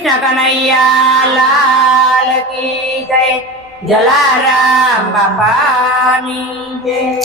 कृष्ण कन्हैया लाल की जय। जलाराम बापानी जय।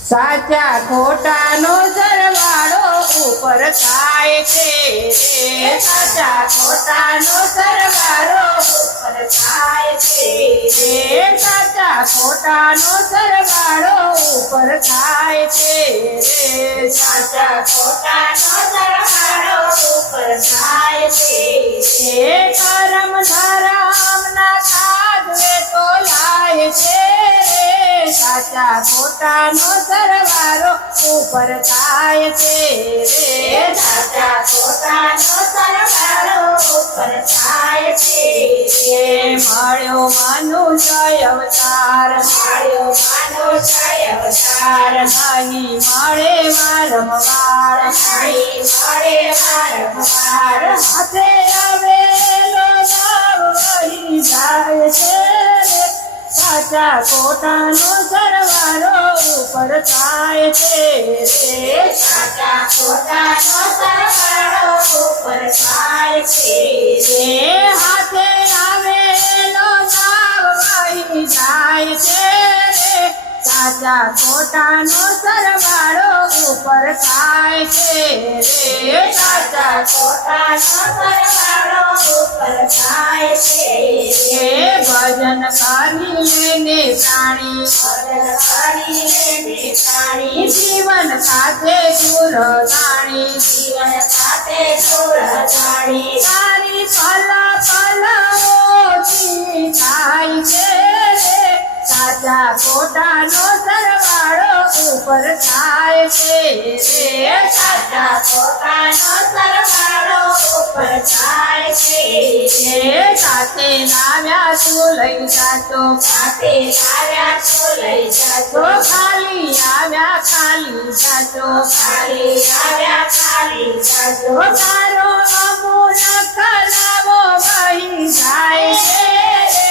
साचा खोटानो सरवाळो ऊपर थाय छे रे। साचा खोटानो सरवाळो ऊपर थाय छे रे। साचा खोटानो सरवाळो ऊपर थाय छे रे। साचा खोटानो सरवाळो ऊपर थाय छे रे। करम धरम ना काढवे तो लाय छे रे। साचा खोटानो सरवाळो ऊपर थाय छे रे। साचा खोटानो सरवाळो ऊपर थाय छे रे। मळ्यो मनुष्य अवतार, मळ्यो मनुष्य अवतार, नहीं मळे वारंवार, नहीं मळे वारंवार। हाथे आवेलो नाव वही जाय छे रे। साचा खोटानो सरवाळो ऊपर थाय छे रे। साचा खोटानो सरवाळो ऊपर थाय छे रे। हाथे आवेलो नाव वही जाय छे रे। साचा खोटानो सरवाळो ऊपर थाय छे रे। साचा खोटानो सरवाळो ऊपर थाय छे रे। भजन करी लेने प्राणी, भजन करी लेने प्राणी, जीवन खाते सुर जाणी, जीवन खाते सुर जाणी। तारी पल पल ओछी थाय छे रे। साचा खोटानो सरवाळो ऊपर थाय छे रे। साचा खोटानो सरवाळो ऊपर थाय छे रे। साथे लाव्या तू लई जाचो, साथे लाव्या तू लई जाचो, खाली आव्या खाली जाचो, खाली आव्या खाली जाचो। तारो अमूल खलावो वही जाय छे रे।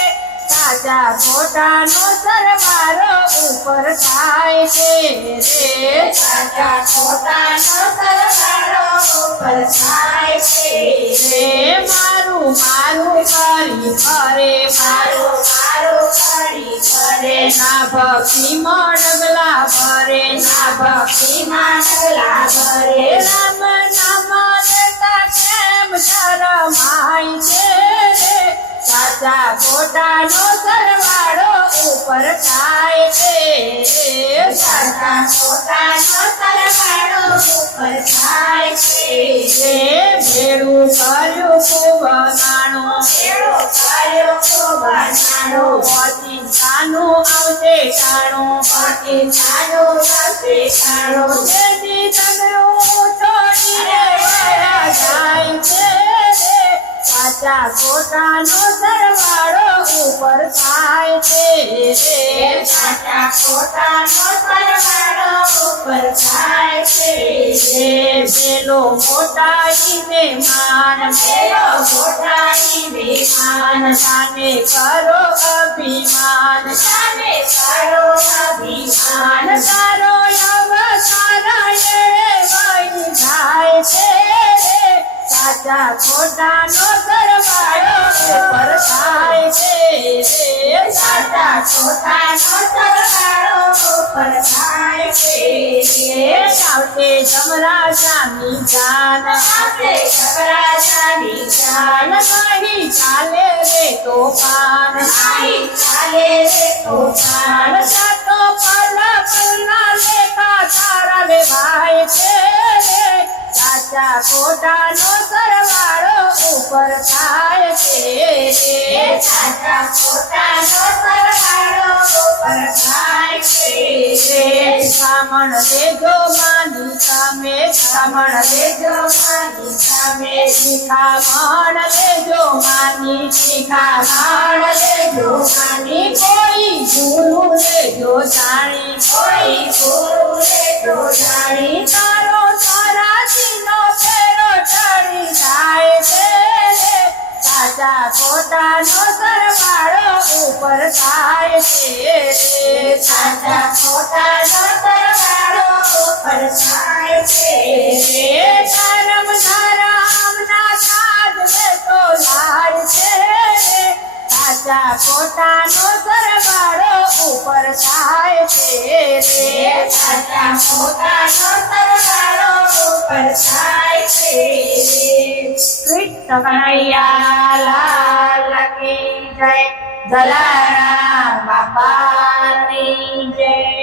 साचा खोटानो सरवाळो ऊपर थाय छे रे। साचा खोटानो सरवाळो ऊपर थाय छे रे। मारू मारू करी फरे, मारू मारू करी फरे, ना भक्ति डगला भरे, ना भक्ति डगला भरे। राम नाम लेता केम शरमाय छे रे। साचा खोटानो सरवाळो ऊपर थाय छे रे। साचा खोटानो सरवाळो ऊपर थाय छे रे। भेळू कर्યું खूब નાણું, भेळू કર્યું खूब નાણું, પતિતાનું આવશે ટાણું, પતિતાનું આવશે ટાણું। જેથી તગડું છોડીને વયા જાય છે રે। साचा खोटानो सरवाळो ऊपर थाय छे रे। साचा खोटानो सरवाळो ऊपर थाय छे रे। पेलो मोटाई बेमान, पेलो मोटाई बेमान, साने करो अभिमान, साने करो अभिमान। तारो अवतार एळे वही जाय छे रे। साचा खोटानो सरवाळो ऊपर थाय छे रे। साचा खोटानो सरवाळो ऊपर थाय छे रे। आवते जमराजानी जान, आवते जमराजानी जान, नहीं चाले रे तोफान, नहीं चाले रे तोफान। सातो पल पलना लेखा तारा लेवाय छे रे। साचा खोटानो सरवाळो ऊपर थाय छे रे। साचा खोटानो सरवाळो ऊपर थाय छे रे। ब्राह्मण लेजो मानी सामे, ब्राह्मण लेजो मानी सामे, शिखामण लेजो मानी, शिखामण लेजो मानी। कोई गुरु लेजो जाणी, कोई गुरु लेजो जाणी। तारो तारासीनो फेरो चढ़ी जाय छे रे। साचा खोटानो सरवाळो ऊपर थाय छे रे। साचा खोटानो सरवाळो ऊपर थाय छे रे। धर्म धरम ना साध में ખોટાનો સરવાળો ઉપર થાય છે રે સાચા ખોટાનો સરવાળો ઉપર થાય છે રે કૃષ્ણ કનૈયા લાલ કી જય જલારામ બાપાની જય